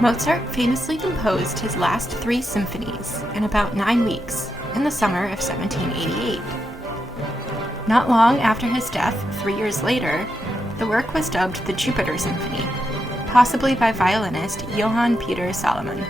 Mozart famously composed his last 3 symphonies in about 9 weeks in the summer of 1788. Not long after his death, 3 years later, the work was dubbed the Jupiter Symphony, possibly by violinist Johann Peter Salomon.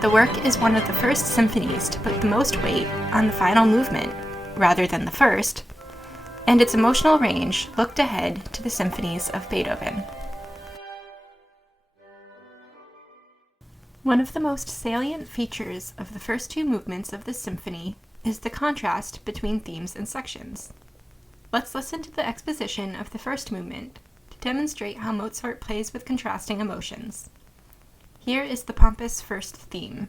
The work is one of the first symphonies to put the most weight on the final movement, rather than the first, and its emotional range looked ahead to the symphonies of Beethoven. One of the most salient features of the first 2 movements of this symphony is the contrast between themes and sections. Let's listen to the exposition of the first movement to demonstrate how Mozart plays with contrasting emotions. Here is the pompous first theme.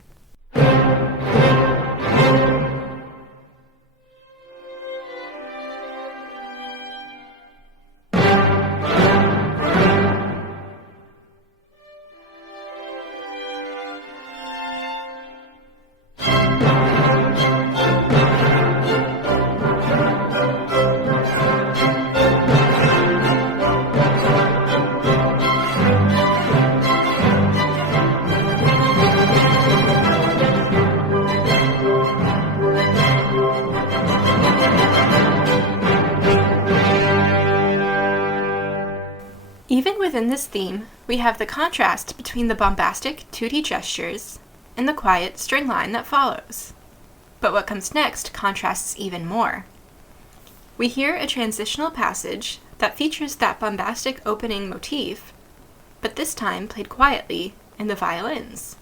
Even within this theme, we have the contrast between the bombastic 2D gestures and the quiet string line that follows. But what comes next contrasts even more. We hear a transitional passage that features that bombastic opening motif, but this time played quietly in the violins.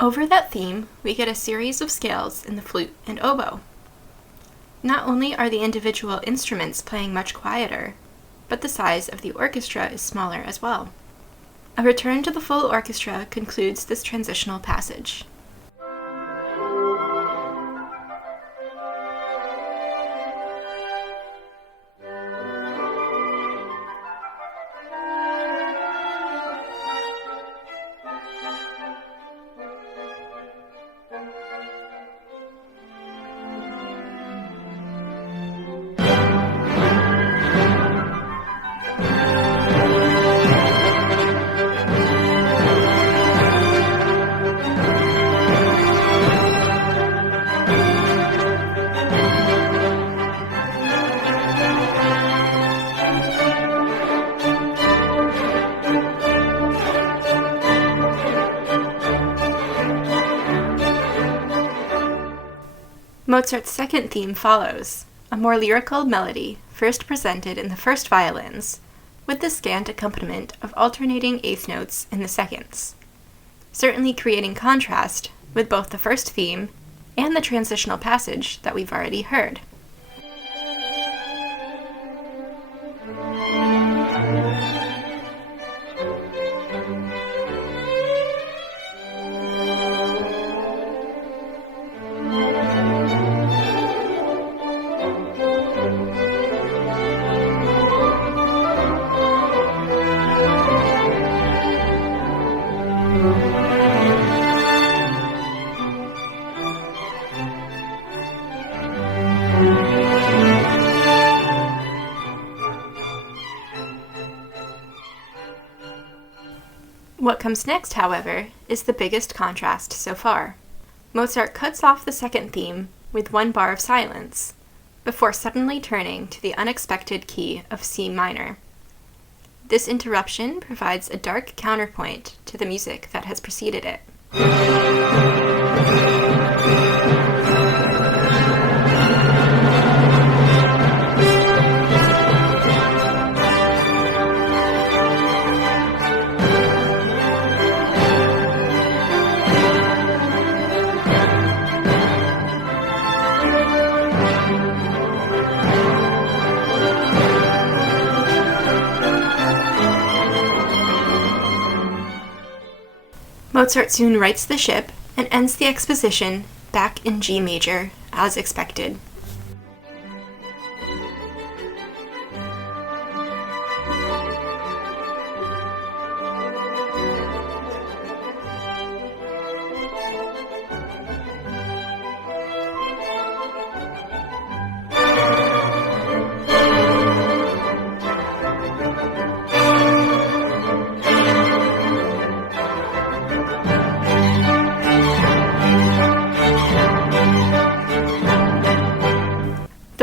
Over that theme, we get a series of scales in the flute and oboe. Not only are the individual instruments playing much quieter, but the size of the orchestra is smaller as well. A return to the full orchestra concludes this transitional passage. Mozart's second theme follows, a more lyrical melody first presented in the first violins, with the scant accompaniment of alternating eighth notes in the seconds, certainly creating contrast with both the first theme and the transitional passage that we've already heard. What comes next, however, is the biggest contrast so far. Mozart cuts off the second theme with 1 bar of silence, before suddenly turning to the unexpected key of C minor. This interruption provides a dark counterpoint to the music that has preceded it. Mozart soon rights the ship and ends the exposition back in G major, as expected.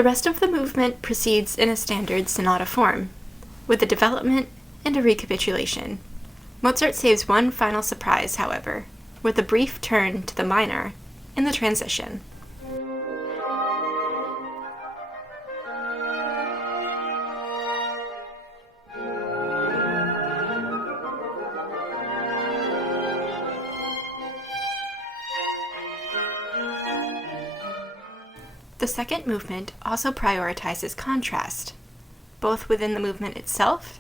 rest of the movement proceeds in a standard sonata form, with a development and a recapitulation. Mozart saves one final surprise, however, with a brief turn to the minor in the transition. The second movement also prioritizes contrast, both within the movement itself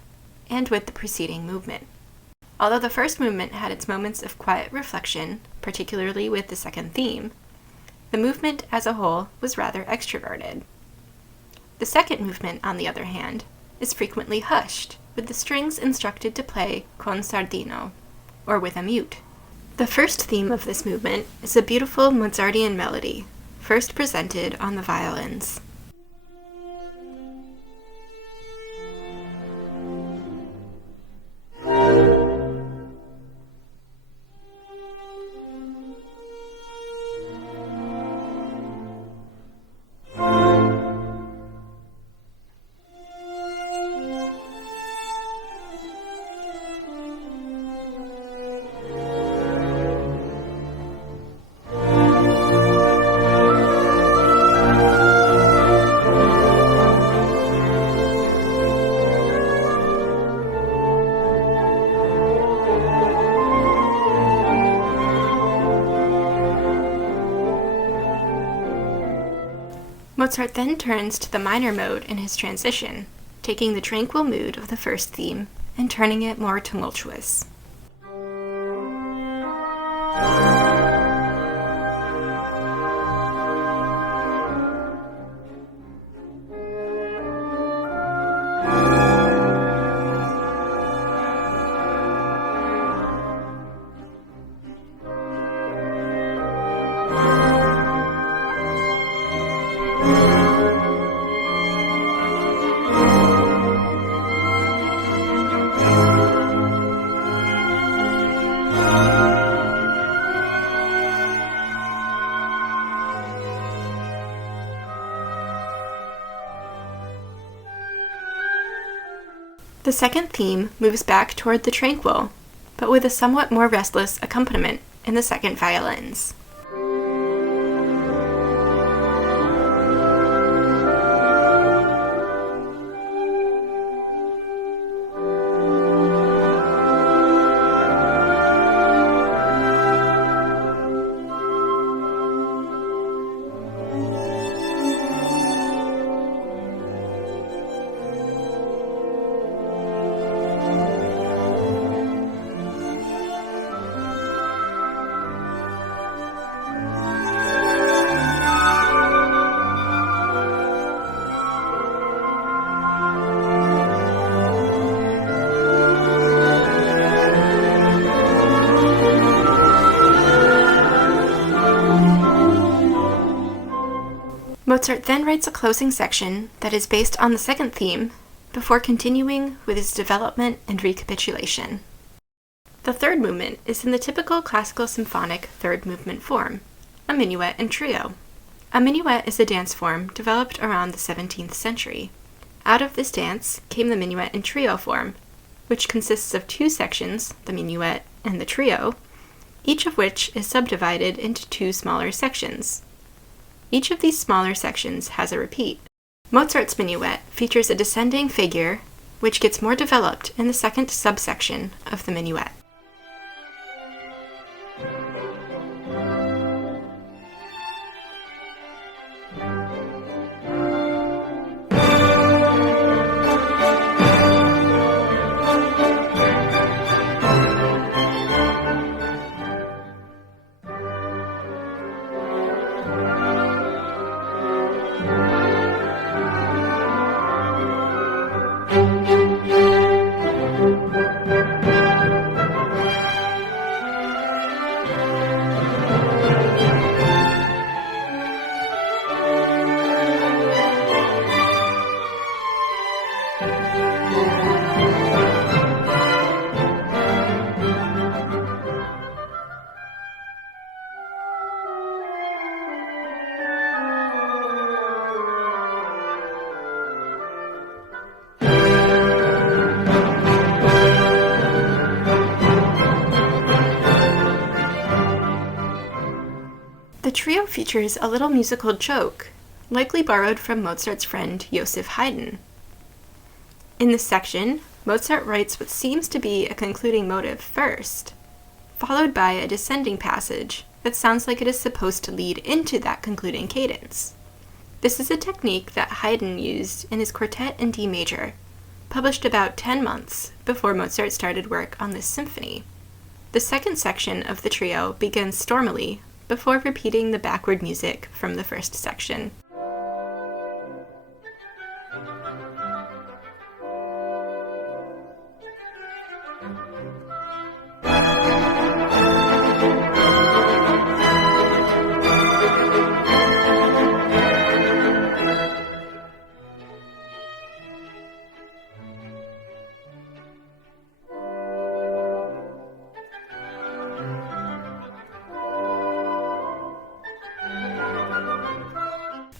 and with the preceding movement. Although the first movement had its moments of quiet reflection, particularly with the second theme, the movement as a whole was rather extroverted. The second movement, on the other hand, is frequently hushed, with the strings instructed to play con sardino, or with a mute. The first theme of this movement is a beautiful Mozartian melody, first presented on the violins. Mozart then turns to the minor mode in his transition, taking the tranquil mood of the first theme and turning it more tumultuous. The second theme moves back toward the tranquil, but with a somewhat more restless accompaniment in the second violins. Mozart then writes a closing section that is based on the second theme, before continuing with his development and recapitulation. The third movement is in the typical classical symphonic third movement form, a minuet and trio. A minuet is a dance form developed around the 17th century. Out of this dance came the minuet and trio form, which consists of two sections, the minuet and the trio, each of which is subdivided into two smaller sections. Each of these smaller sections has a repeat. Mozart's minuet features a descending figure, which gets more developed in the second subsection of the minuet. trio features a little musical joke, likely borrowed from Mozart's friend Joseph Haydn. In this section, Mozart writes what seems to be a concluding motive first, followed by a descending passage that sounds like it is supposed to lead into that concluding cadence. This is a technique that Haydn used in his Quartet in D major, published about 10 months before Mozart started work on this symphony. The second section of the trio begins stormily before repeating the backward music from the first section.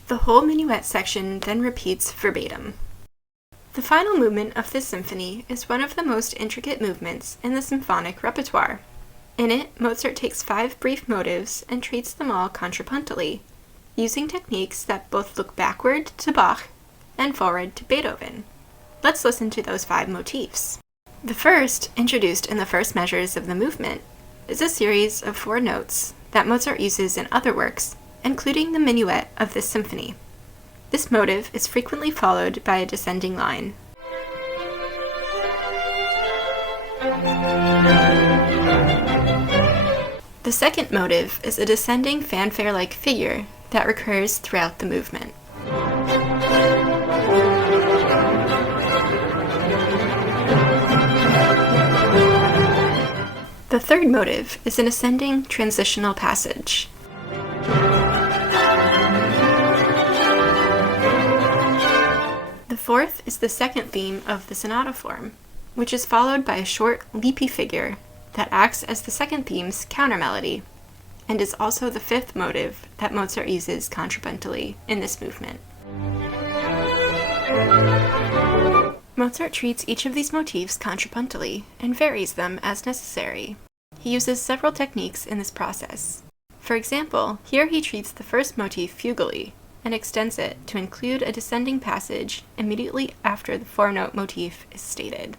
The whole minuet section then repeats verbatim. The final movement of this symphony is one of the most intricate movements in the symphonic repertoire. In it, Mozart takes 5 brief motives and treats them all contrapuntally, using techniques that both look backward to Bach and forward to Beethoven. Let's listen to those 5 motifs. The first, introduced in the first measures of the movement, is a series of 4 notes that Mozart uses in other works, including the minuet of this symphony. This motive is frequently followed by a descending line. The second motive is a descending fanfare-like figure that recurs throughout the movement. The third motive is an ascending transitional passage. The fourth is the second theme of the sonata form, which is followed by a short, leapy figure that acts as the second theme's countermelody, and is also the fifth motive that Mozart uses contrapuntally in this movement. Mozart treats each of these motifs contrapuntally and varies them as necessary. He uses several techniques in this process. For example, here he treats the first motif fugally and extends it to include a descending passage immediately after the 4-note motif is stated.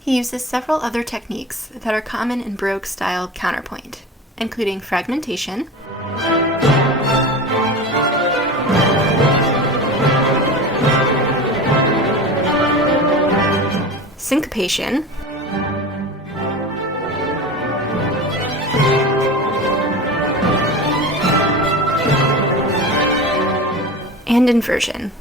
He uses several other techniques that are common in Baroque-style counterpoint, including fragmentation, syncopation, and inversion.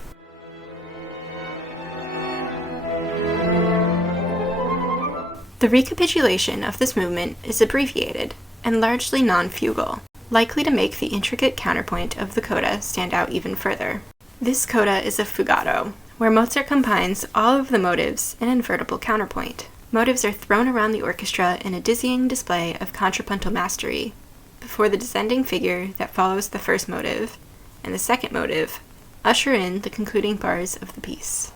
The recapitulation of this movement is abbreviated and largely non-fugal, likely to make the intricate counterpoint of the coda stand out even further. This coda is a fugato, where Mozart combines all of the motives in invertible counterpoint. Motives are thrown around the orchestra in a dizzying display of contrapuntal mastery, before the descending figure that follows the first motive and the second motive usher in the concluding bars of the piece.